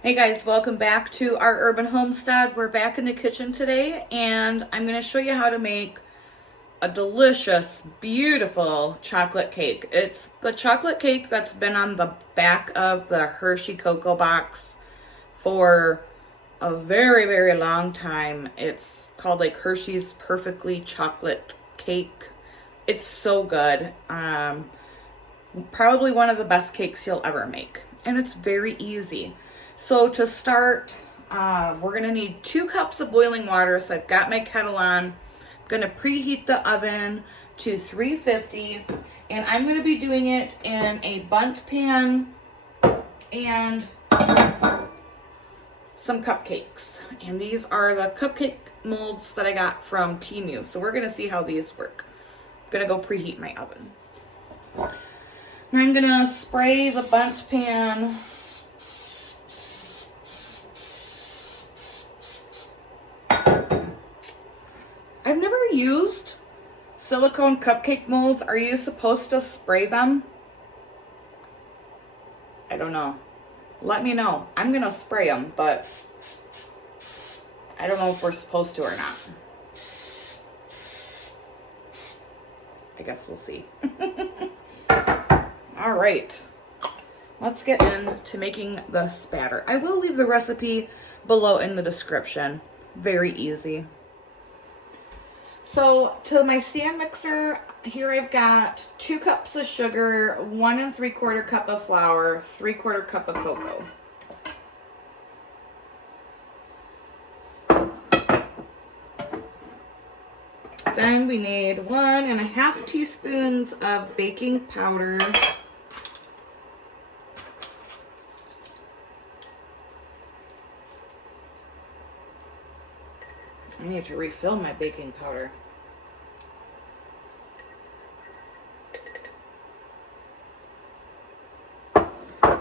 Hey guys, welcome back to our urban homestead. We're back in the kitchen today and I'm going to show you how to make a delicious, beautiful chocolate cake. It's the chocolate cake that's been on the back of the Hershey Cocoa box for a very, very long time. It's called like Hershey's Perfectly Chocolate Cake. It's so good. Probably one of the best cakes you'll ever make. And it's very easy. So to start, we're going to need 2 cups of boiling water. So I've got my kettle on. I'm going to preheat the oven to 350. And I'm going to be doing it in a bundt pan and some cupcakes. And these are the cupcake molds that I got from Temu. So we're going to see how these work. I'm going to go preheat my oven. And I'm going to spray the bundt pan I've never used silicone cupcake molds. Are you supposed to spray them? I don't know. Let me know. I'm going to spray them, but I don't know if we're supposed to or not. I guess we'll see. All right. Let's get into making the spatter. I will leave the recipe below in the description. Very easy. So to my stand mixer, here I've got 2 cups of sugar, 1 3/4 cup of flour, 3/4 cup of cocoa. Then we need 1.5 teaspoons of baking powder. I need to refill my baking powder.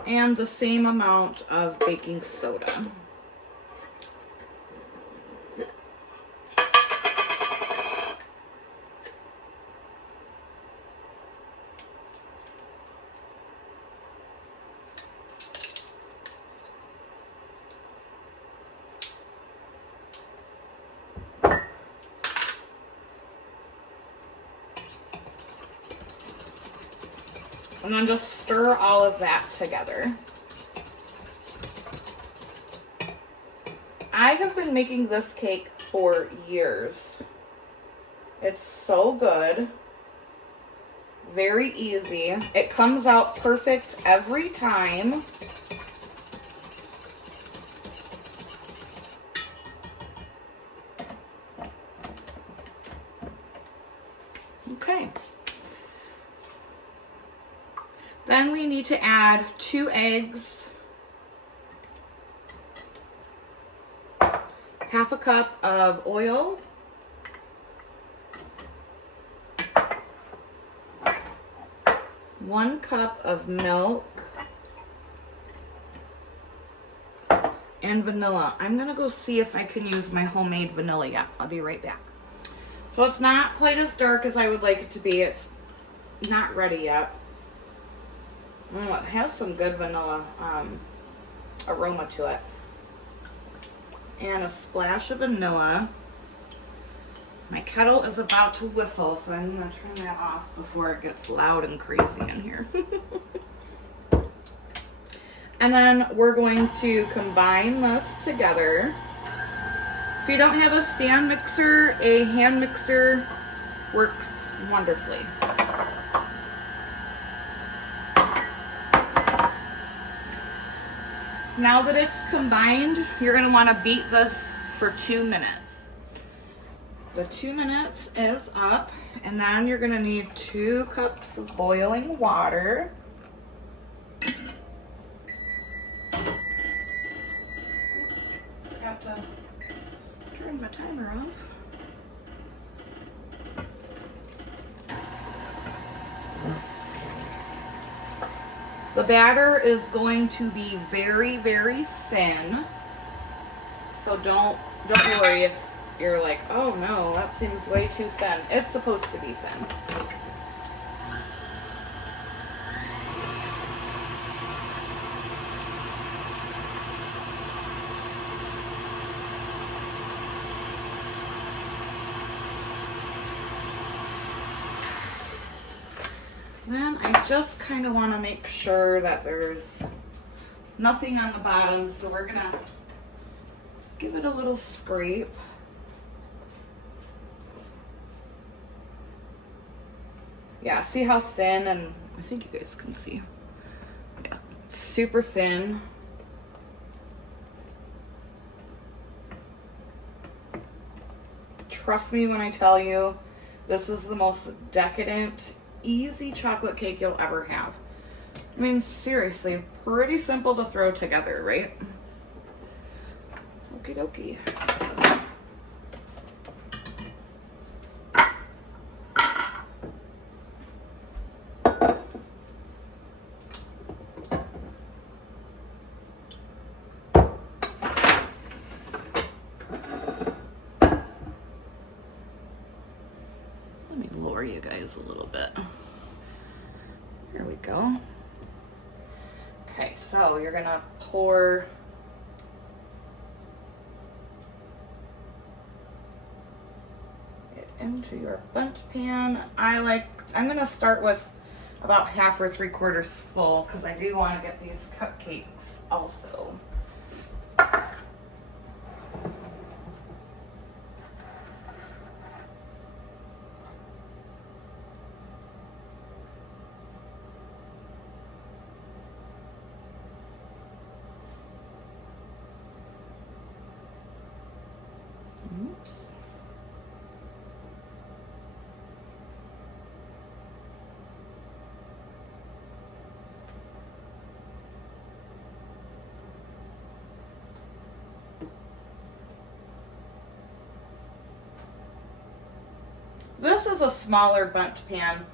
And the same amount of baking soda. And then just stir all of that together. I have been making this cake for years. It's so good. Very easy. It comes out perfect every time. Okay. Then we need to add 2 eggs, 1/2 cup of oil, 1 cup of milk, and vanilla. I'm going to go see if I can use my homemade vanilla yet. I'll be right back. So it's not quite as dark as I would like it to be. It's not ready yet. Oh, it has some good vanilla aroma to it. And a splash of vanilla. My kettle is about to whistle, so I'm going to turn that off before it gets loud and crazy in here. And then we're going to combine this together. If you don't have a stand mixer, a hand mixer works wonderfully. Now that it's combined, you're going to want to beat this for 2 minutes. The 2 minutes is up, and then you're going to need 2 cups of boiling water. Forgot to turn my timer off. The batter is going to be very, very thin. So don't worry if you're like, oh no, that seems way too thin. It's supposed to be thin. Then I just kind of want to make sure that there's nothing on the bottom, so we're gonna give it a little scrape. Yeah, see how thin, and I think you guys can see. Yeah, it's super thin. Trust me when I tell you, this is the most decadent, easy chocolate cake you'll ever have. I mean, seriously, pretty simple to throw together, right? Okie dokie. Let me lower you guys a little bit. Here we go. Okay, so you're gonna pour it into your bundt pan. I'm gonna start with about half or 3/4 full because I do want to get these cupcakes also. Oops. This is a smaller bundt pan.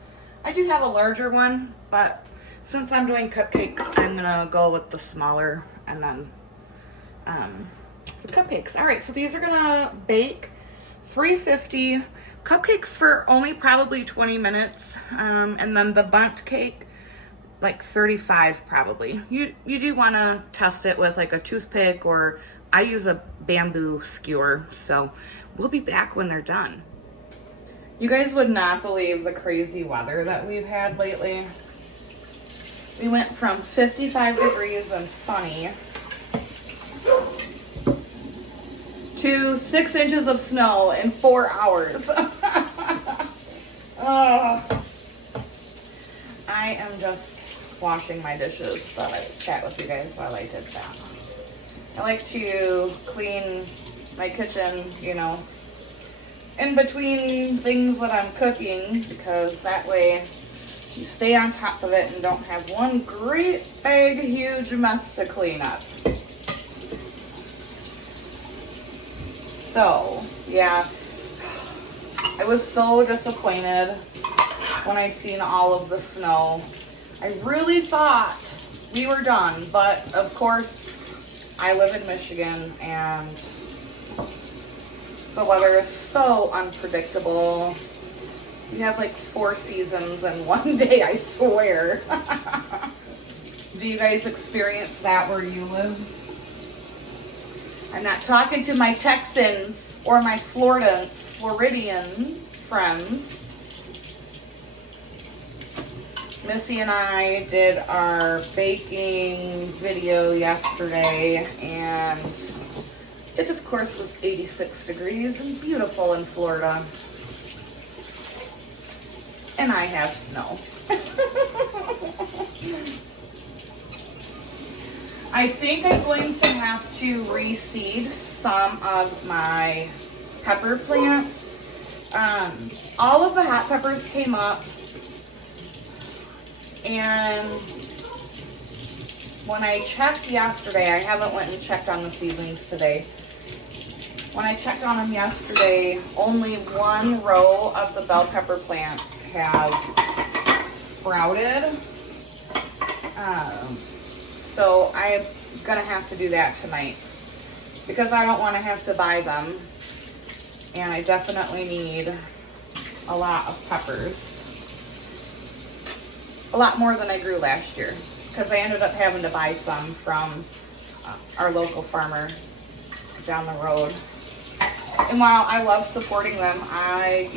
I do have a larger one, but since I'm doing cupcakes, I'm gonna go with the smaller and then the cupcakes. All right, so these are gonna bake 350 cupcakes for only probably 20 minutes, and then the bundt cake like 35 probably. You do want to test it with like a toothpick, or I use a bamboo skewer. So we'll be back when they're done. You guys would not believe the crazy weather that we've had lately. We went from 55 degrees and sunny to 6 inches of snow in 4 hours. I am just washing my dishes, but I chat with you guys while I did that. I like to clean my kitchen, you know, in between things that I'm cooking, because that way you stay on top of it and don't have one great big huge mess to clean up. So, yeah, I was so disappointed when I seen all of the snow. I really thought we were done, but of course, I live in Michigan and the weather is so unpredictable. We have like 4 seasons in one day, I swear. Do you guys experience that where you live? I'm not talking to my Texans or my Floridian friends. Missy and I did our baking video yesterday, and it of course was 86 degrees and beautiful in Florida. And I have snow. I think I'm going to have to reseed some of my pepper plants. All of the hot peppers came up, and when I checked yesterday, I haven't went and checked on the seedlings today. When I checked on them yesterday, only 1 row of the bell pepper plants have sprouted. So I'm gonna have to do that tonight because I don't want to have to buy them, and I definitely need a lot of peppers. A lot more than I grew last year, because I ended up having to buy some from our local farmer down the road. And while I love supporting them, I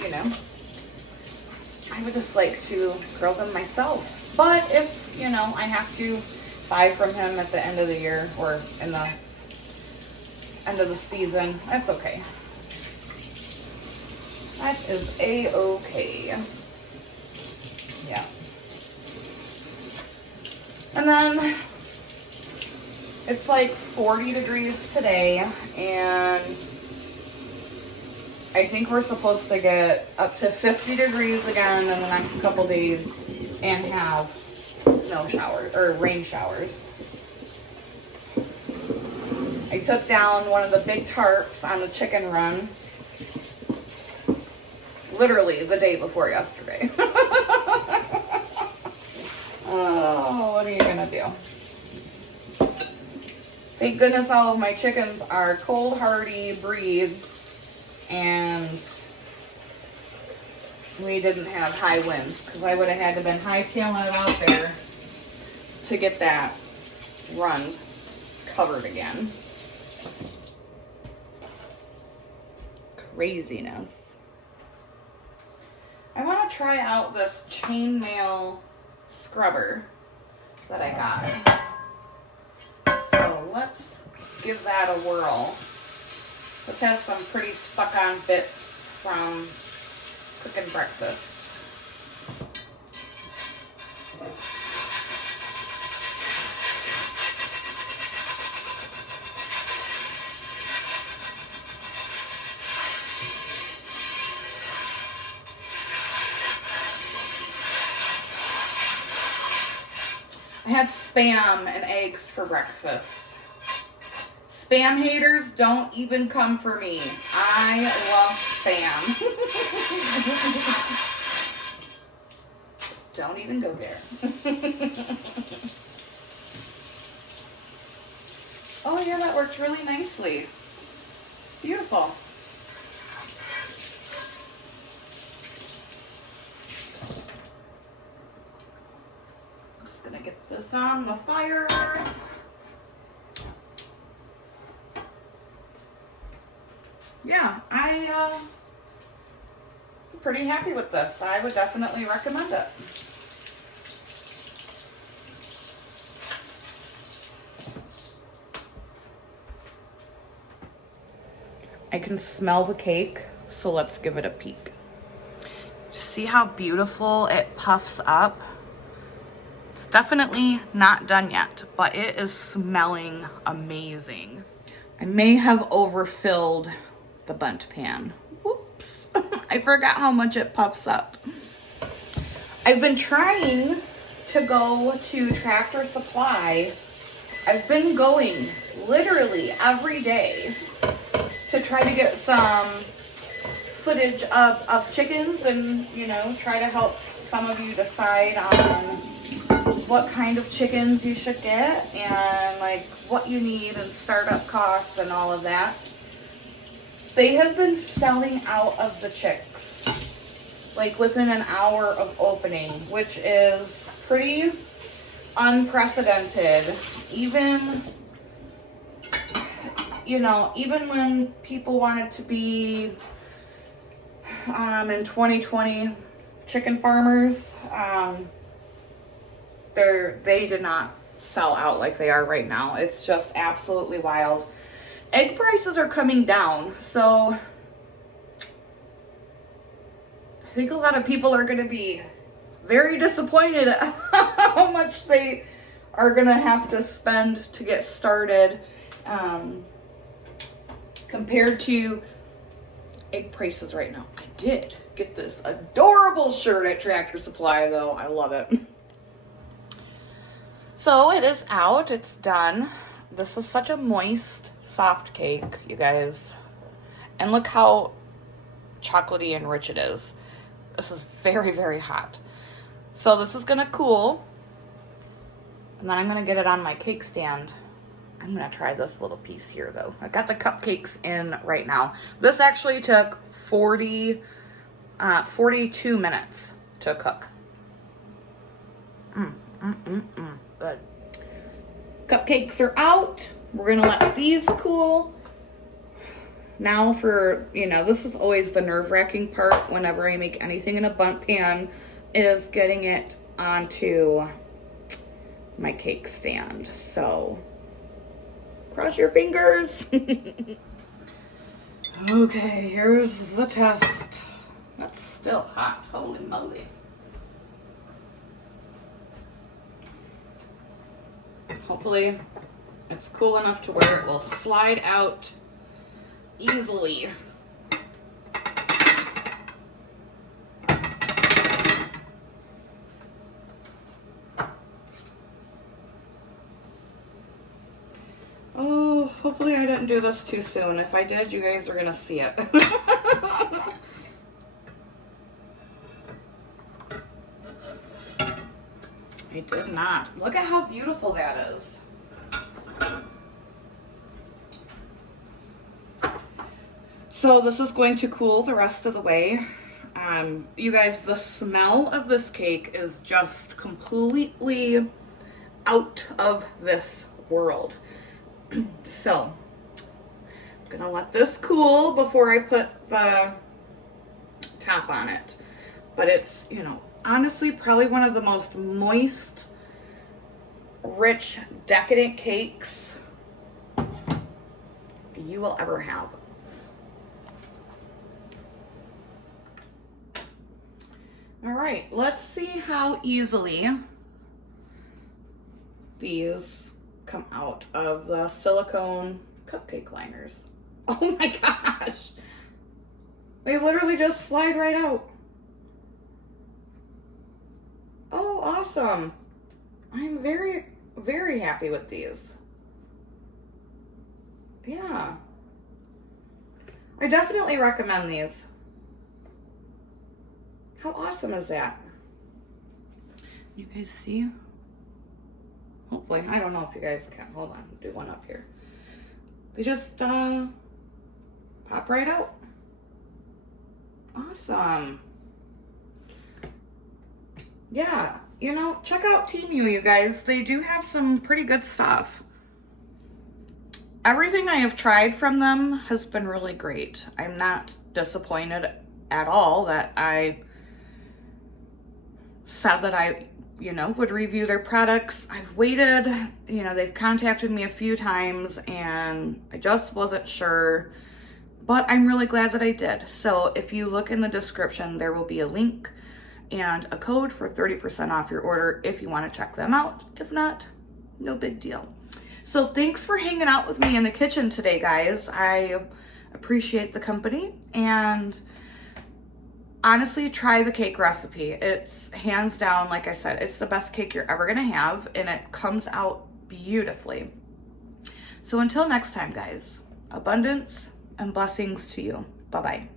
I would just like to grill them myself. But if, you know, I have to buy from him at the end of the year or in the end of the season, that's okay. That is a-okay. Yeah. And then it's like 40 degrees today, and I think we're supposed to get up to 50 degrees again in the next couple days and have snow showers or rain showers. I took down one of the big tarps on the chicken run literally the day before yesterday. Oh, what are you gonna do? Thank goodness all of my chickens are cold hardy breeds and we didn't have high winds, because I would have had to been hightailing it out there to get that run covered again. Craziness. I want to try out this chainmail scrubber that I got. So let's give that a whirl. This has some pretty stuck-on bits from cooking breakfast. I had Spam and eggs for breakfast. Spam haters, don't even come for me. I love Spam. Don't even go there. Oh yeah, that worked really nicely. Beautiful. Just gonna get this on the fire. Yeah, I'm pretty happy with this. I would definitely recommend it. I can smell the cake, so let's give it a peek. See how beautiful it puffs up? It's definitely not done yet, but it is smelling amazing. I may have overfilled the bundt pan. Whoops. I forgot how much it puffs up. I've been trying to go to Tractor Supply. I've been going literally every day to try to get some footage of chickens and, you know, try to help some of you decide on what kind of chickens you should get and like what you need and startup costs and all of that. They have been selling out of the chicks like within an hour of opening, which is pretty unprecedented. Even, you know, even when people wanted to be in 2020 chicken farmers, they did not sell out like they are right now. It's just absolutely wild. Egg prices are coming down, so I think a lot of people are going to be very disappointed at how much they are going to have to spend to get started compared to egg prices right now. I did get this adorable shirt at Tractor Supply, though. I love it. So it is out. It's done. This is such a moist, soft cake, you guys. And look how chocolatey and rich it is. This is very, very hot. So this is going to cool. And then I'm going to get it on my cake stand. I'm going to try this little piece here, though. I got the cupcakes in right now. This actually took 42 minutes to cook. Good. Cupcakes are out. We're going to let these cool. Now for, you know, this is always the nerve-wracking part whenever I make anything in a bundt pan is getting it onto my cake stand. So cross your fingers. Okay, here's the test. That's still hot, holy moly. Hopefully it's cool enough to where it will slide out easily. Oh, hopefully I didn't do this too soon. If I did, you guys are gonna see it. I did not. Look at how beautiful that is. So this is going to cool the rest of the way. You guys, the smell of this cake is just completely out of this world. So I'm gonna let this cool before I put the top on it. But it's, you know, honestly probably one of the most moist, rich, decadent cakes you will ever have. All right, let's see how easily these come out of the silicone cupcake liners. Oh my gosh. They literally just slide right out. Oh, awesome. I'm very, very happy with these. Yeah. I definitely recommend these. How awesome is that? You guys see? Hopefully. I don't know if you guys can. Hold on. I'll do one up here. They just pop right out. Awesome. Yeah. You know, check out Temu, you guys. They do have some pretty good stuff. Everything I have tried from them has been really great. I'm not disappointed at all that I said that I, you know, would review their products. I've waited, you know, they've contacted me a few times and I just wasn't sure, but I'm really glad that I did. So if you look in the description, there will be a link and a code for 30% off your order if you want to check them out. If not, no big deal. So thanks for hanging out with me in the kitchen today, guys. I appreciate the company, and honestly, try the cake recipe. It's hands down, like I said, it's the best cake you're ever gonna have, and it comes out beautifully. So until next time, guys, abundance and blessings to you. Bye-bye.